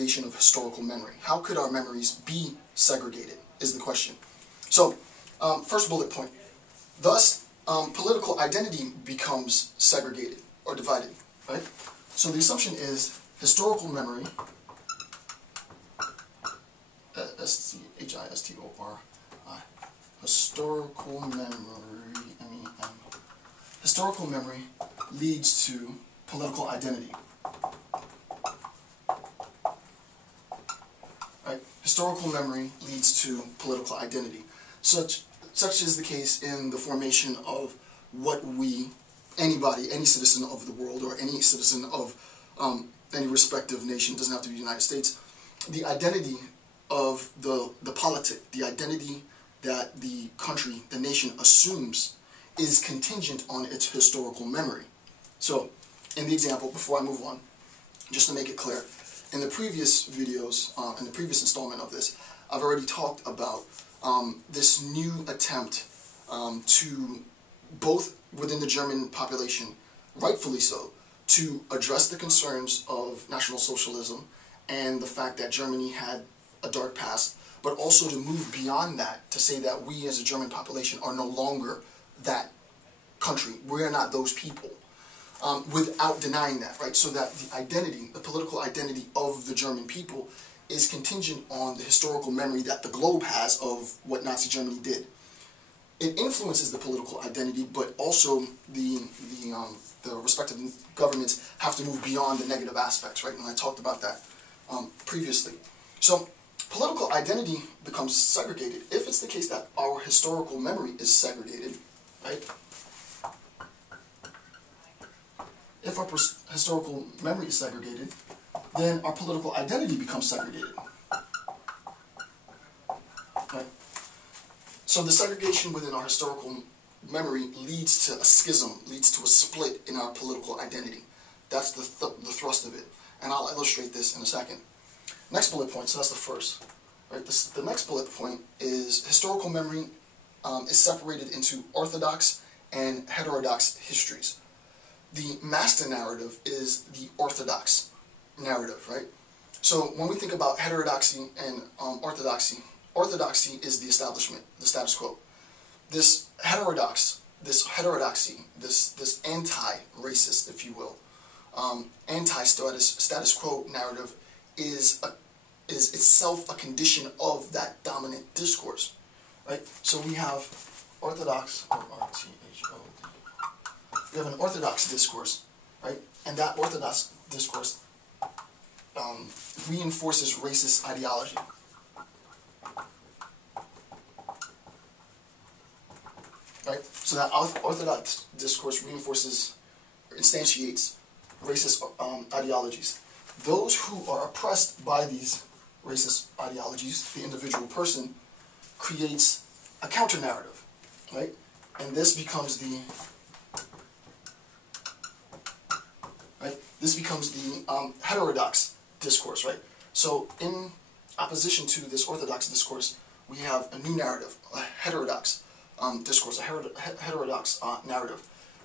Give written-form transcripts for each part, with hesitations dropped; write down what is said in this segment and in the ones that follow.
segregation of historical memory. How could our memories be segregated, is the question. So, first bullet point. Thus, political identity becomes segregated or divided, right? So the assumption is historical memory, S-C-H-I-S-T-O-R-I, historical memory, M-E-M, historical memory leads to political identity. Right? Historical memory leads to political identity. Such is the case in the formation of what anybody, any citizen of the world, or any citizen of any respective nation, doesn't have to be the United States, the identity of the politic, the identity that the country, the nation assumes is contingent on its historical memory. So, in the example, before I move on, just to make it clear, in the previous videos, in the previous installment of this, I've already talked about this new attempt to, both within the German population, rightfully so, to address the concerns of National Socialism and the fact that Germany had a dark past, but also to move beyond that, to say that we as a German population are no longer that country. We are not those people, without denying that, right? So that the identity, the political identity of the German people is contingent on the historical memory that the globe has of what Nazi Germany did. It influences the political identity, but also the respective governments have to move beyond the negative aspects, right? And I talked about that previously. So political identity becomes segregated if it's the case that our historical memory is segregated, right? If our historical memory is segregated, then our political identity becomes segregated. Right? So the segregation within our historical memory leads to a schism, leads to a split in our political identity. That's the thrust of it. And I'll illustrate this in a second. Next bullet point, so that's the first. Right? The next bullet point is historical memory is separated into orthodox and heterodox histories. The master narrative is the orthodox narrative, right? So when we think about heterodoxy and orthodoxy, orthodoxy is the establishment, the status quo. This heterodoxy, this anti-racist, if you will, anti-status quo narrative is itself a condition of that dominant discourse, right? So we have orthodox, or R-T-H-O-D. We have an orthodox discourse, right? And that orthodox discourse reinforces racist ideology. Right? So that orthodox discourse reinforces, instantiates racist ideologies. Those who are oppressed by these racist ideologies, the individual person, creates a counter-narrative, right? And this becomes the heterodox discourse, right? So in opposition to this orthodox discourse, we have a new narrative, a heterodox discourse, a heterodox narrative,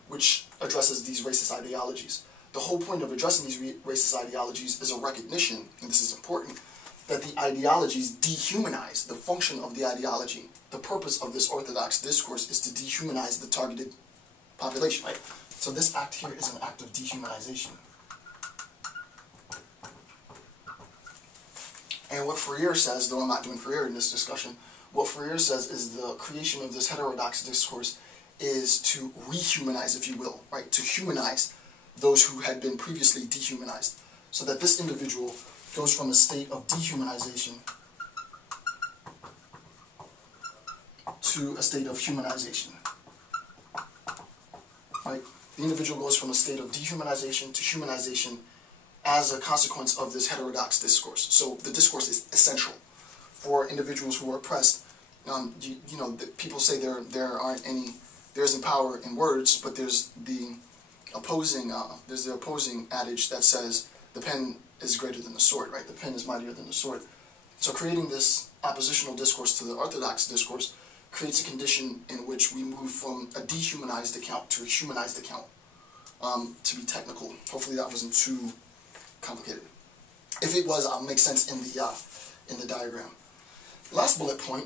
which addresses these racist ideologies. The whole point of addressing these racist ideologies is a recognition, and this is important, that the ideologies dehumanize the function of the ideology. The purpose of this orthodox discourse is to dehumanize the targeted population, right? So this act here is an act of dehumanization. And what Fourier says, though I'm not doing Fourier in this discussion, what Fourier says is the creation of this heterodox discourse is to rehumanize, if you will, right? To humanize those who had been previously dehumanized. So that this individual goes from a state of dehumanization to a state of humanization. Right? The individual goes from a state of dehumanization to humanization as a consequence of this heterodox discourse. So the discourse is essential for individuals who are oppressed. People say there isn't power in words, but there's the opposing adage that says the pen is greater than the sword, right? The pen is mightier than the sword. So creating this oppositional discourse to the orthodox discourse creates a condition in which we move from a dehumanized account to a humanized account. To be technical, hopefully that wasn't too complicated. If it was, I'll make sense in the diagram. Last bullet point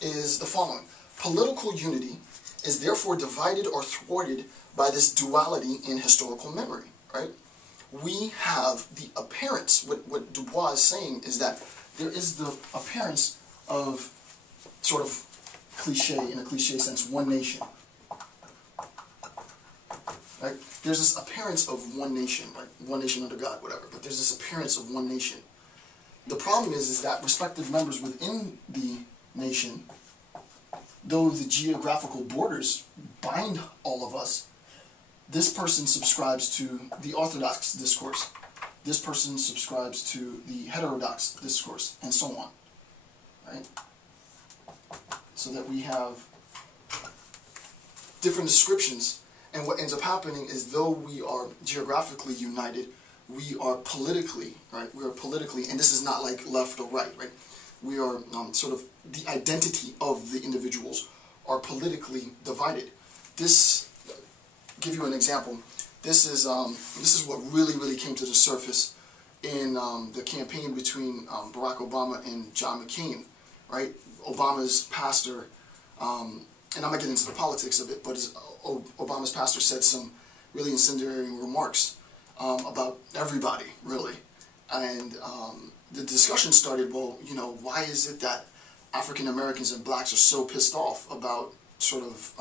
is the following. Political unity is therefore divided or thwarted by this duality in historical memory, right? We have the appearance, what Du Bois is saying is that there is the appearance of sort of cliche, in a cliche sense, one nation. Right? There's this appearance of one nation, like one nation under God, whatever, but there's this appearance of one nation. The problem is that respective members within the nation, though the geographical borders bind all of us, this person subscribes to the Orthodox discourse, this person subscribes to the heterodox discourse, and so on. Right? So that we have different descriptions, and what ends up happening is, though we are geographically united, we are politically, right? We are politically, and this is not like left or right, right? We are sort of, the identity of the individuals are politically divided. This, give you an example. This is what really came to the surface in the campaign between Barack Obama and John McCain, right? Obama's pastor, and I'm not getting into the politics of it, but Obama's pastor said some really incendiary remarks about everybody, really. And the discussion started, well, you know, why is it that African Americans and blacks are so pissed off about sort of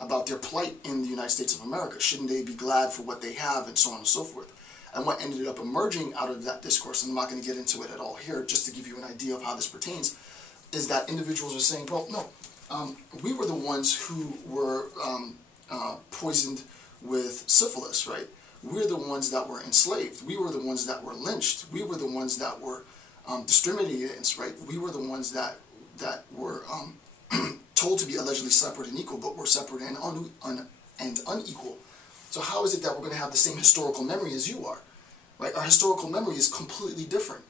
about their plight in the United States of America? Shouldn't they be glad for what they have, and so on and so forth? And what ended up emerging out of that discourse, and I'm not going to get into it at all here, just to give you an idea of how this pertains, is that individuals are saying, well, no, we were the ones who were poisoned with syphilis, right? We're the ones that were enslaved. We were the ones that were lynched. We were the ones that were discriminated against, right? We were the ones that were told to be allegedly separate and equal, but were separate and unequal. So how is it that we're going to have the same historical memory as you are, right? Our historical memory is completely different.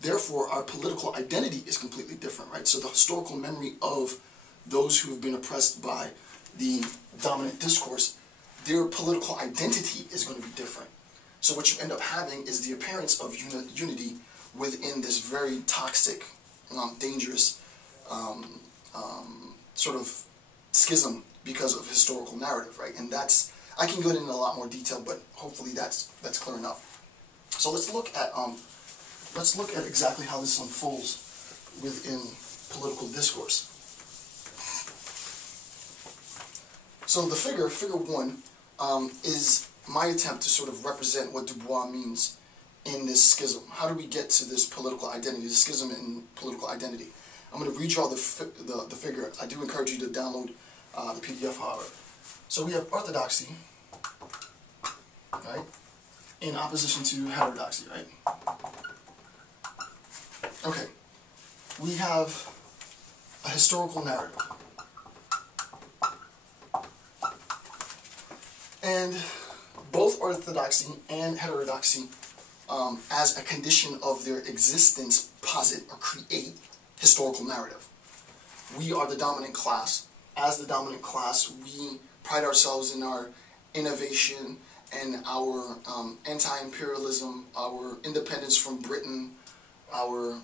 Therefore, our political identity is completely different, right? So the historical memory of those who have been oppressed by the dominant discourse, their political identity is going to be different. So what you end up having is the appearance of unity within this very toxic, dangerous sort of schism because of historical narrative, right? And that's, I can go into a lot more detail, but hopefully that's clear enough. So let's look at exactly how this unfolds within political discourse. So the figure 1, is my attempt to sort of represent what Du Bois means in this schism. How do we get to this political identity, the schism in political identity? I'm going to redraw the figure. I do encourage you to download the PDF, however. So we have orthodoxy, right, in opposition to heterodoxy, right? Okay, we have a historical narrative. And both orthodoxy and heterodoxy, as a condition of their existence, posit or create historical narrative. We are the dominant class. As the dominant class, we pride ourselves in our innovation and our anti-imperialism, our independence from Britain, our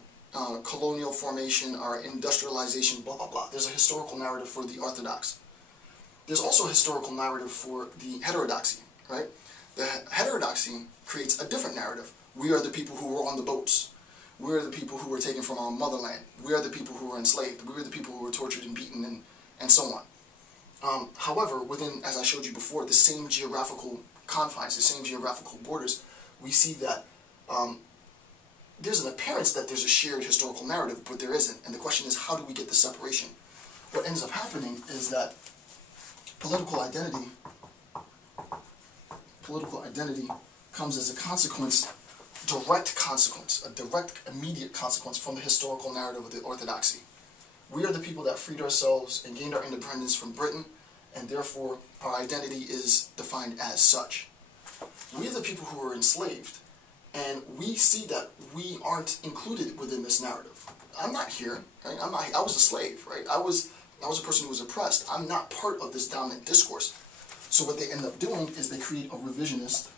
colonial formation, our industrialization, blah, blah, blah. There's a historical narrative for the orthodox. There's also a historical narrative for the heterodoxy, right? The heterodoxy creates a different narrative. We are the people who were on the boats. We are the people who were taken from our motherland. We are the people who were enslaved. We are the people who were tortured and beaten and so on. However, within, as I showed you before, the same geographical confines, the same geographical borders, we see that there's an appearance that there's a shared historical narrative, but there isn't. And the question is, how do we get the separation? What ends up happening is that political identity comes as a consequence, a direct, immediate consequence from the historical narrative of the orthodoxy. We are the people that freed ourselves and gained our independence from Britain, and therefore our identity is defined as such. We are the people who were enslaved, and we see that we aren't included within this narrative. I'm not here, right? I was a slave, right? I was a person who was oppressed. I'm not part of this dominant discourse. So what they end up doing is they create a revisionist